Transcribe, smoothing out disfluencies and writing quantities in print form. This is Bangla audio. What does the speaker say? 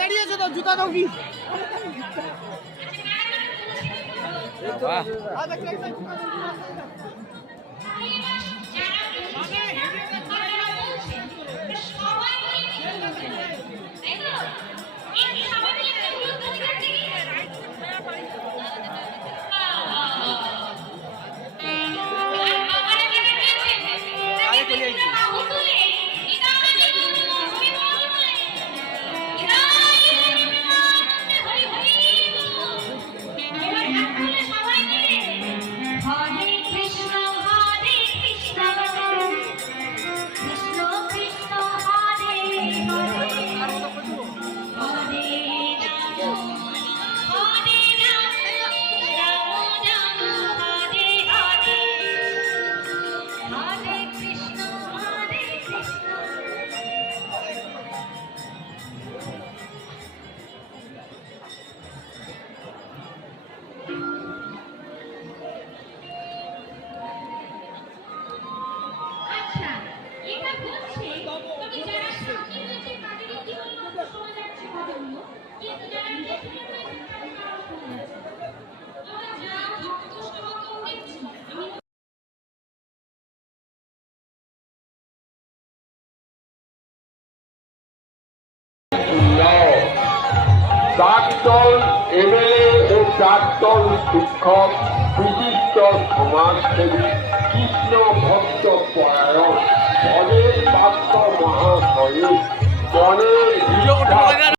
দাঁড়িয়ে আছো তো জুতা দাও কি প্রাক্তন এমএলএ ও প্রাক্তন শিক্ষক বিশিষ্ট সমাজসেবী কৃষ্ণ ভক্ত পরায়ণ পদের পাত্র মহাশয় মনের